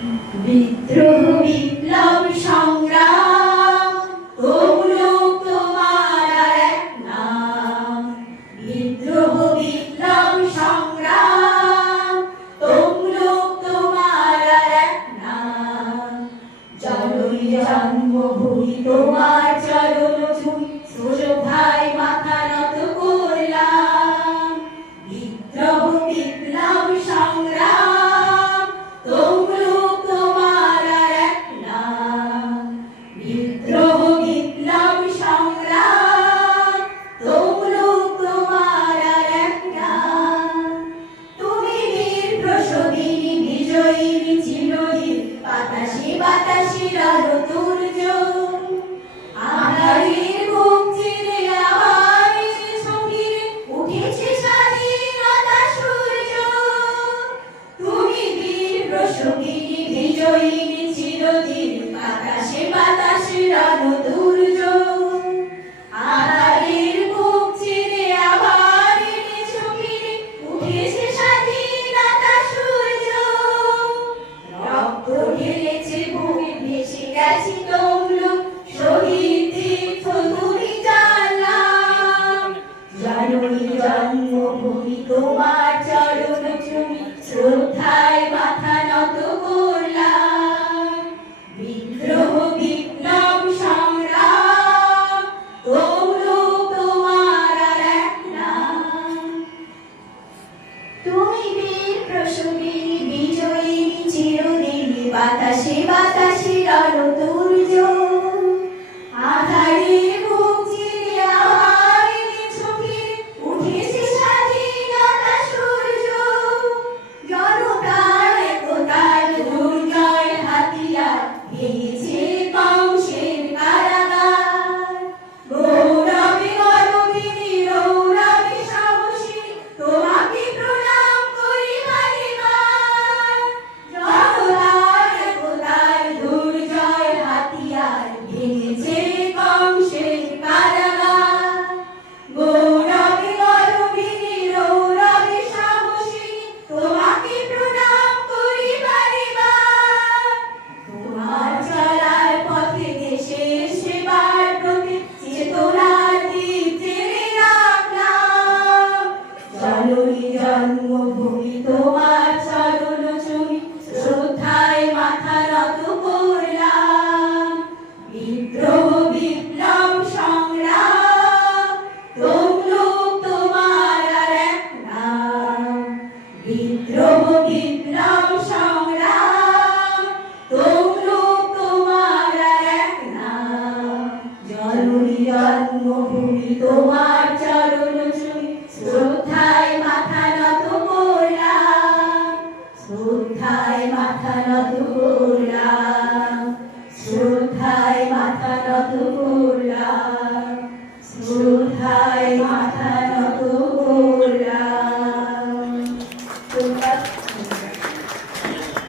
বিদ্রোহ বিপ্লব সংগ্রাম তমলুক তোমার আর এক নাম। বিদ্রোহ বিপ্লব সংগ্রাম তমলুক তোমার আর এক নাম। জননী জন্মভূমি তোমার চরণ ছুঁই শ্রদ্ধায় মাথা নত করলাম। বিদ্রোহ বিপ্লব সংগ্রাম তমলুক তোমার আর এক নাম। বিদ্রোহ বিপ্লব সংগ্রাম তমলুক তোমার আর এক নাম। তুমি বীর প্রসবিনী বিজয়িনী চিরদিন বাতাসে বাতাসে রণতুর্য। আঁধারের বুক চিরে আবার এসেছো ফিরে, উঠেছে স্বাধীনতা সূর্য। তুমি বীর প্রসবিনী বিজয়িনী চিরদিন বাতাসে বাতাসে রণতুর্য। আঁধারের বুক চিরে আবার এনেছো ফিরে, উঠেছে স্বাধীনতা সূর্য। রক্ত ঢেলেছে বুকে ভেসে গেছে তমলুক, শহীদ তীর্থ তুমি জানলাম। জননী জন্মভূমি তোমার চরণ চুমি শ্রদ্ধায় মাথা নত করলাম। বিদ্রোহ বিপ্লব সংগ্রাম তমলুক তোমার আর এক নাম। তুমি বীর প্রসবিনী বিজয়িনী চিরদিনই বাতাসে বাতাসে রণতুর্য। আঁধারের বুক চিরে আবার এনেছো ফিরে, উঠেছে স্বাধীনতা সূর্য। জনতার একতার দুর্জয় হাতিয়ার ভেঙেছে কংসের কারাগার। গৌরবে গর্বিনী রৌরবে সাহসী তোমাকে প্রণাম করি বারবার। জনতার একতার দুর্জয় হাতিয়ার ভেঙেছে কংসের কারাগার। গৌরবে গর্বিনী রৌরবে সাহসী তোমাকে প্রণাম করি বারবার। তোমার চলার পথে দেশের সেবার প্রতি চেতনার দীপ জেলে রাখলাম। জননী জন্মভূমি তোমার চরণ চুমি শ্রদ্ধায় মাথা নত করলাম। বিদ্রোহ বিপ্লব সংগ্রাম তমলুক তোমার আর এক নাম। বিদ্রোহ বিপ্লব সংগ্রাম তমলুক তোমার আর এক নাম। জননী জন্মভূমি তোমার চরণ চুমি শ্রদ্ধায় মাথা নত করলাম। শ্রদ্ধায় মাথা নত করলাম।